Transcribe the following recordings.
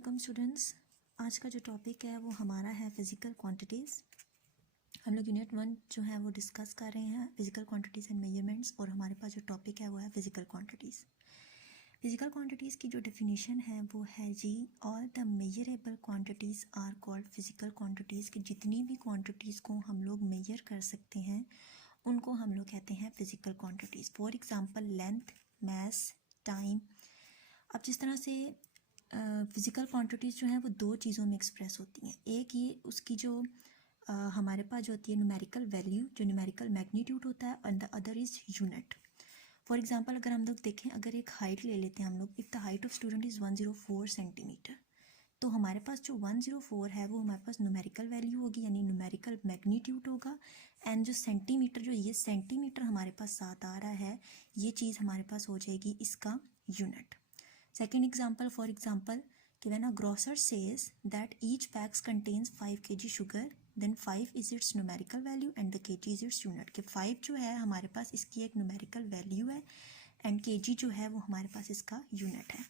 वालेकुम स्टूडेंट्स। आज का जो टॉपिक है वो हमारा है फ़िज़िकल क्वांटिटीज़। हम लोग यूनिट 1 जो है वो डिस्कस कर रहे हैं फ़िज़िकल क्वांटिटीज़ एंड मेजरमेंट्स, और हमारे पास जो टॉपिक है वो है फ़िज़िकल क्वांटिटीज़। फ़िज़िकल क्वांटिटीज़ की जो डेफिनेशन है वो है जी, all the measurable quantities are called physical quantities. कि जितनी भी क्वांटिटीज़ को हम लोग मेजर कर सकते हैं उनको हम लोग कहते हैं physical quantities. For example length, mass, time. अब जिस तरह से फ़िज़िकल क्वांटिटीज़ जो हैं वो दो चीज़ों में एक्सप्रेस होती हैं। एक ये उसकी जो हमारे पास जो होती है न्यूमेरिकल वैल्यू, जो न्यूमेरिकल मैग्नीट्यूड होता है, and the other is unit. For example अगर हम लोग देखें, अगर एक हाइट ले लेते हैं हम लोग, if the height of student is 104 centimetre, तो हमारे पास जो 104 है वो हमारे पास न्यूमेरिकल वैल्यू होगी, यानी न्यूमेरिकल मैग्नीट्यूड होगा। एंड जो सेंटीमीटर, जो ये सेंटीमीटर हमारे पास साथ आ रहा है, ये चीज़ हमारे पास हो जाएगी इसका unit. Second example, for example, when a grocer says that each packs contains 5 kg sugar, then 5 is its numerical value and the kg is its unit। कि 5 जो है हमारे पास इसकी एक numerical value है and kg जो है वो हमारे पास इसका unit है।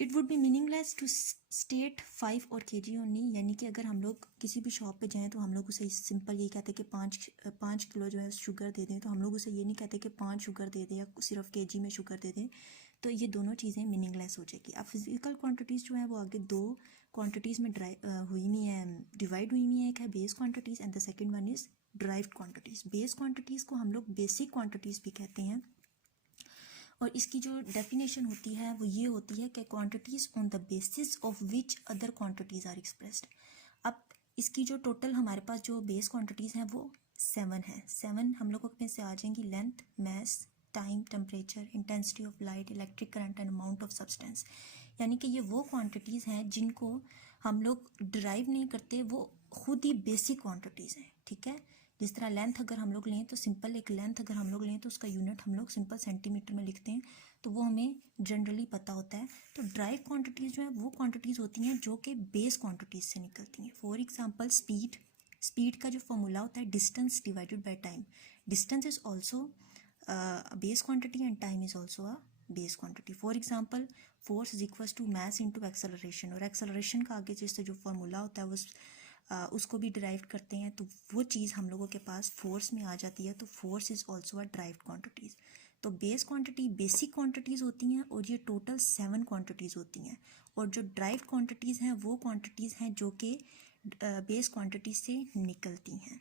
It would be meaningless to state 5 और kg ओनली, यानी कि अगर हम लोग किसी भी शॉप पे जाएं तो हम लोग उसे सिंपल ये कहते हैं कि 5 किलो जो है शुगर दे दें, तो हम लोग उसे ये नहीं कहते कि 5 शुगर दे दें या सिर्फ kg में शुगर दे दें, तो ये दोनों चीज़ें मीनिंगलेस हो जाएगी। अब फिजिकल क्वांटिटीज़ जो है वो आगे दो क्वांटिटीज़ में डिवाइड हुई हुई है। एक है base quantities and the second one is derived quantities. Base quantities को हम लोग बेसिक क्वांटिटीज़ भी कहते हैं, और इसकी जो डेफिनेशन होती है वो ये होती है कि quantities on the basis of which other quantities are expressed. अब इसकी जो टोटल हमारे पास जो बेस क्वांटिटीज़ हैं वो 7 है। 7 हम लोग में से आ जाएंगी length, mass, time, temperature, intensity of light, electric current and amount of substance. यानी कि ये वो क्वांटिटीज़ हैं जिनको हम लोग ड्राइव नहीं करते, वो खुद ही बेसिक क्वांटिटीज़ हैं। ठीक है, जिस तरह लेंथ अगर हम लोग लें तो सिंपल एक लेंथ अगर हम लोग लें तो उसका यूनिट हम लोग सिंपल सेंटीमीटर में लिखते हैं, तो वो हमें जनरली पता होता है। तो ड्राइव क्वांटिटीज़ जो है वो क्वांटिटीज़ होती हैं जो कि बेस क्वांटिटीज़ से निकलती हैं। फॉर एग्जांपल स्पीड का जो फॉर्मूला होता है distance divided by time. Distance is also base quantity and time is also a base quantity. For example force is equals to mass into acceleration, और acceleration का आगे जिससे जो फॉर्मूला होता है वो उसको भी ड्राइव करते हैं, तो वो चीज़ हम लोगों के पास फोर्स में आ जाती है। तो force is also a derived quantities. तो बेस क्वांटिटी बेसिक क्वांटिटीज़ होती हैं और ये टोटल 7 क्वांटिटीज़ होती हैं, और जो ड्राइव्ड क्वांटिटीज़ हैं वो क्वांटिटीज़ हैं जो कि बेस क्वांटिटी से निकलती हैं।